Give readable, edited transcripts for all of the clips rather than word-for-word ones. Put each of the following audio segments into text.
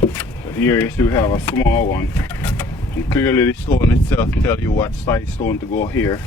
So here you see we have a small one. And clearly the stone itself tells you what size stone to go here.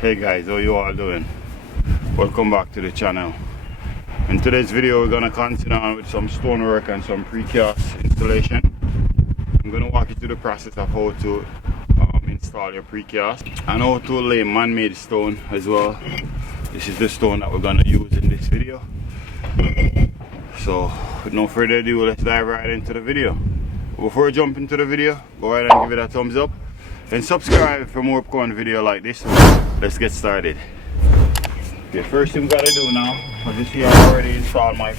Hey guys, how you all doing? Welcome back to the channel. In today's video we're gonna continue on with some stonework and some precast installation. I'm gonna walk you through the process of how to install your precast and how to lay man-made stone as well. This is the stone that we're gonna use in this video. So with no further ado, let's dive right into the video. Before we jump into the video, go ahead and give it a thumbs up and subscribe for more upcoming video like this one. Let's get started. Okay, first thing we gotta do now, as you see I already installed my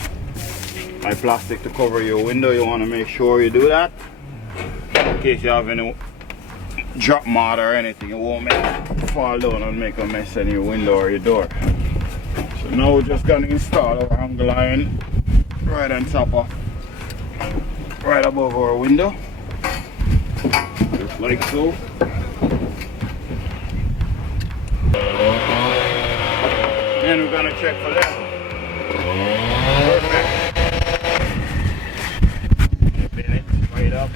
plastic to cover your window. You want to make sure you do that in case you have any drop mud or anything. It won't make it fall down and make a mess in your window or your door. So now we're just gonna install our angle iron right on top of, right above our window, just like so. And we're gonna check for level. Perfect. Pin it right up,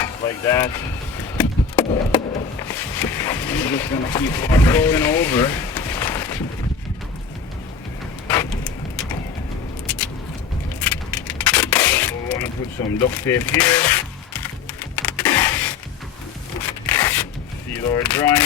just like that. We're just gonna keep on going over. We wanna put some duct tape here. Seal our joint.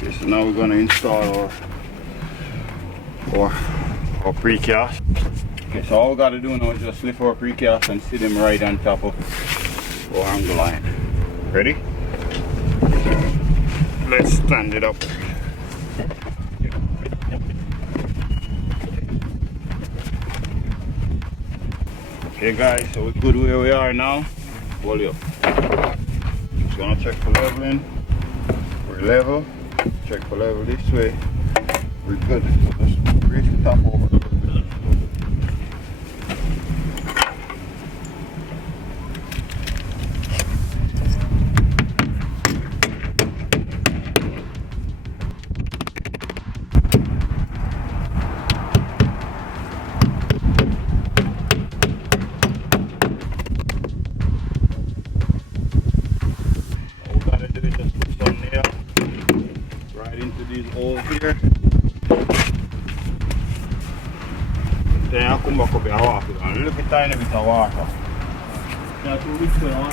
Okay, so now we're going to install our precast. Okay, so all we got to do now is just lift our precast and sit them right on top of our angle line. Ready? Let's stand it up. Okay guys, so we're good where we are now. Hold you up. Just gonna check for leveling. We're level. Check for level this way. We're good. Just raise the top over a little bit. Here. Then I come back up here and walk it on. A little tiny bit of water. That's what we're going on.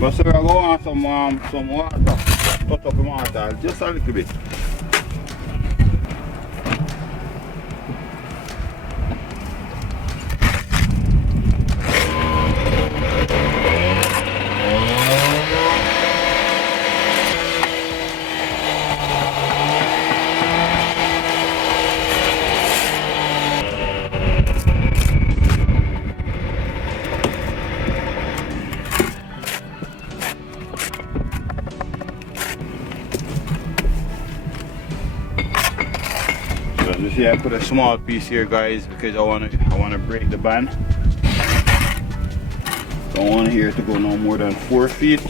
But so we're going to go on some water, touch up the water just a little bit. You see, I put a small piece here, guys, because I wanna break the band. Don't want here to go no more than 4 feet.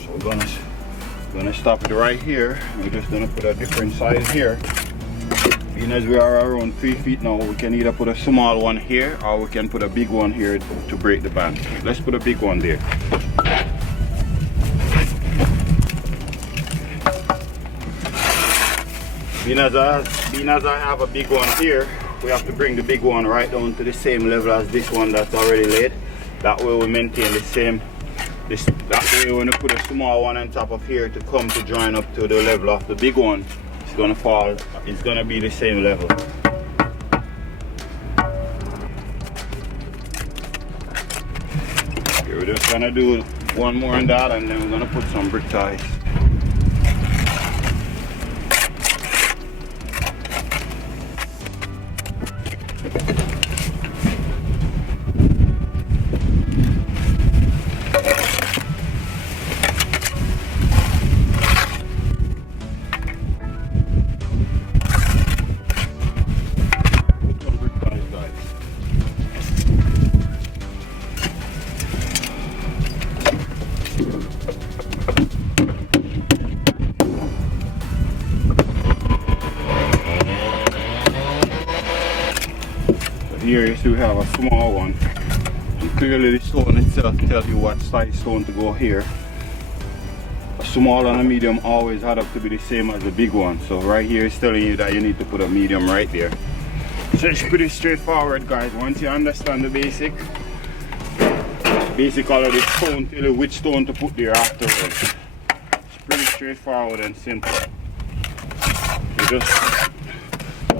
So we're gonna stop it right here. We're just gonna put a different size here. Being as we are around 3 feet now, we can either put a small one here or we can put a big one here to break the band. Let's put a big one there. Being as I have a big one here, we have to bring the big one right down to the same level as this one that's already laid. That way we maintain the same. That way when we put a small one on top of here to come to join up to the level of the big one, it's gonna fall. It's gonna be the same level. we're just gonna do one more on that, and then we're gonna put some brick ties. Here you see we have a small one, and clearly the stone itself tells you what size stone to go here. A small and a medium always add up to be the same as the big one, so right here it's telling you that you need to put a medium right there. So it's pretty straightforward, guys. Once you understand the basic all of the stone, tell you which stone to put there afterwards. It's pretty straightforward and simple. You just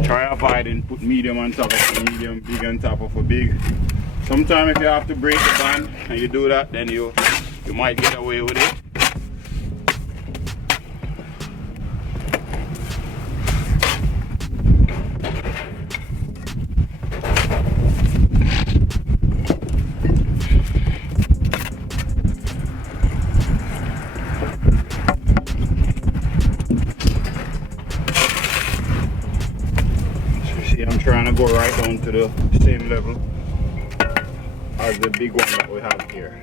try avoiding put medium on top of a medium, big on top of a big. Sometimes if you have to break the band and you do that, then you might get away with it. I'm trying to go right down to the same level as the big one that we have here.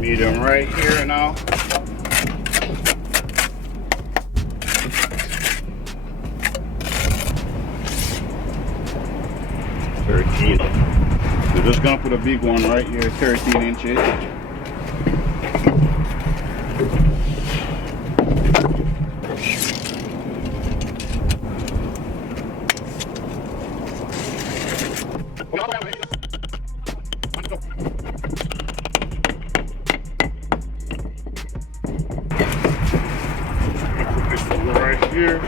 Medium right here now. We're just gonna put a big one right here, 13 inches. Right here.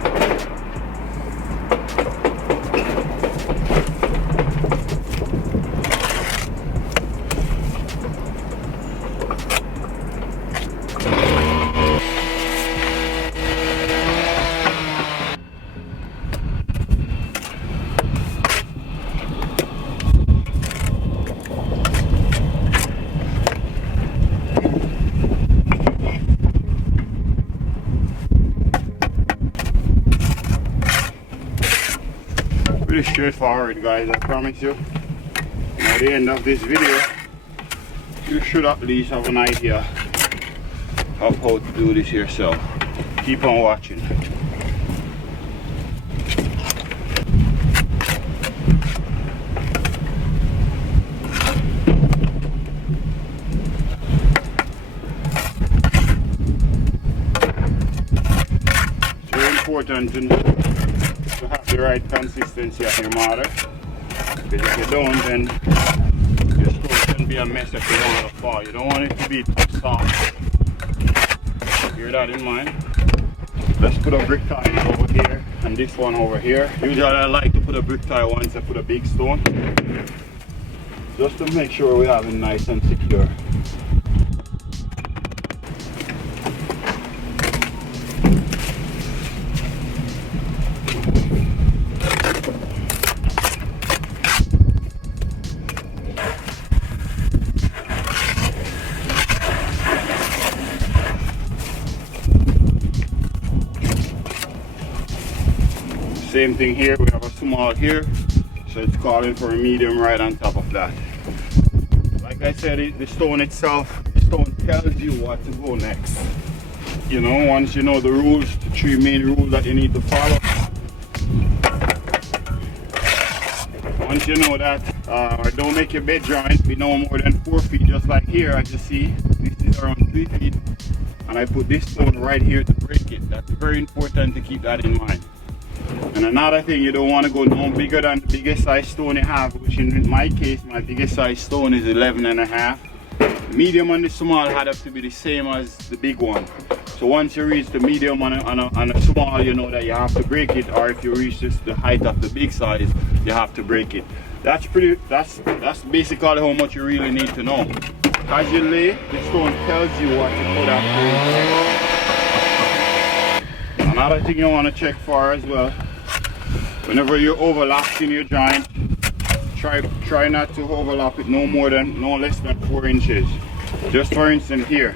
Pretty straightforward, guys, I promise you. And at the end of this video, you should at least have an idea of how to do this yourself. Keep on watching. It's very important to have the right consistency of your mortar, because if you don't, then your stone can be a mess if you don't want to fall. You don't want it to be too soft. Bear that in mind. Let's put a brick tie over here and this one over here. Usually I like to put a brick tie once I put a big stone, just to make sure we have it nice and secure. Same thing here, we have a small here, so it's calling for a medium right on top of that. Like I said, the stone itself, the stone tells you what to go next. You know, once you know the rules, the 3 main rules that you need to follow. Once you know that, Don't make your bed joint be no more than 4 feet, just like here. As you see, this is around 3 feet, and I put this stone right here to break it. That's very important to keep that in mind. And another thing, you don't want to go no bigger than the biggest size stone you have, which in my case, my biggest size stone is 11.5. The medium and the small had up to be the same as the big one. So once you reach the medium and a small, you know that you have to break it, or if you reach the height of the big size, you have to break it. That's basically how much you really need to know. As you lay, the stone tells you what to put after. Another thing you want to check for as well, whenever you're overlapping your joint, try not to overlap it no less than 4 inches. Just for instance here,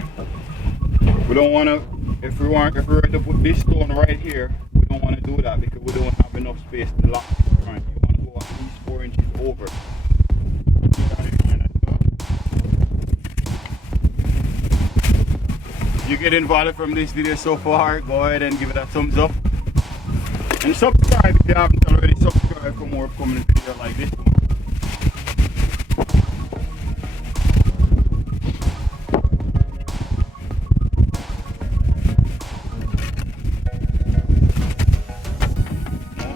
we don't want to, if we were to put this stone right here, we don't want to do that because we don't have enough space to lock the joint. You want to go at least 4 inches over. If you get involved from this video so far, go ahead and give it a thumbs up. And subscribe if you haven't already. Subscribe for more upcoming videos like this one.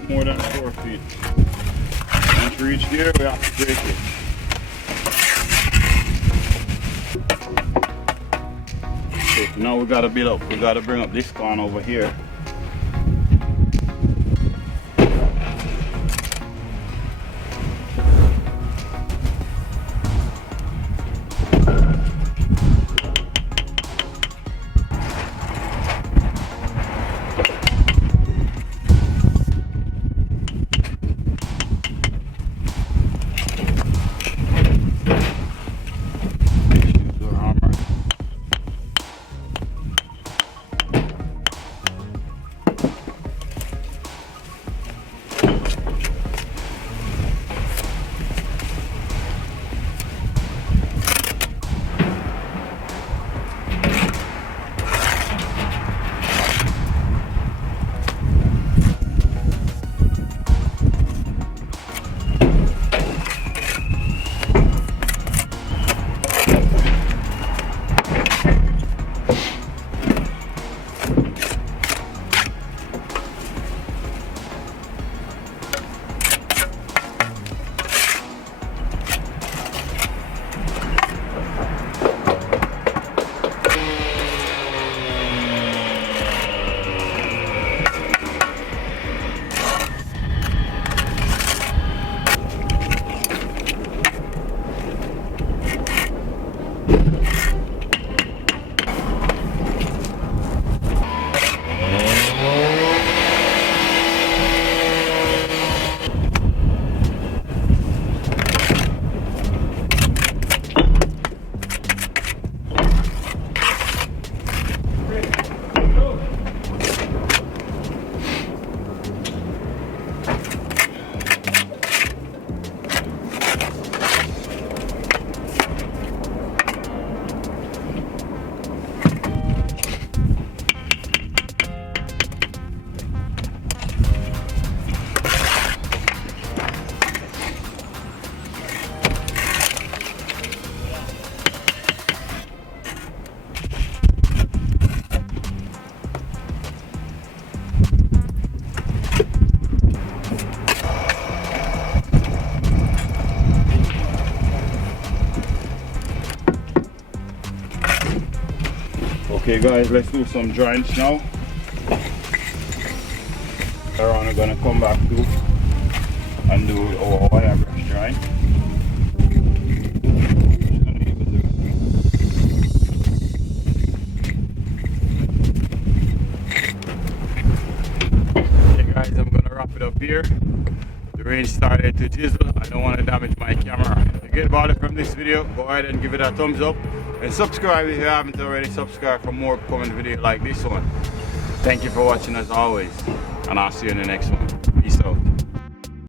More than 4 feet. Once we reach there, we have to break it. Okay, so now we gotta build up. We gotta bring up this corner over here. Okay guys, let's do some joints now. Later on we're gonna come back to and do our wire brush joint. Okay guys, I'm gonna wrap it up here. The rain started to drizzle. I don't want to damage my camera. If you get value from this video, go ahead and give it a thumbs up and subscribe if you haven't already. Subscribe for more upcoming videos like this one. Thank you for watching as always, and I'll see you in the next one. Peace out.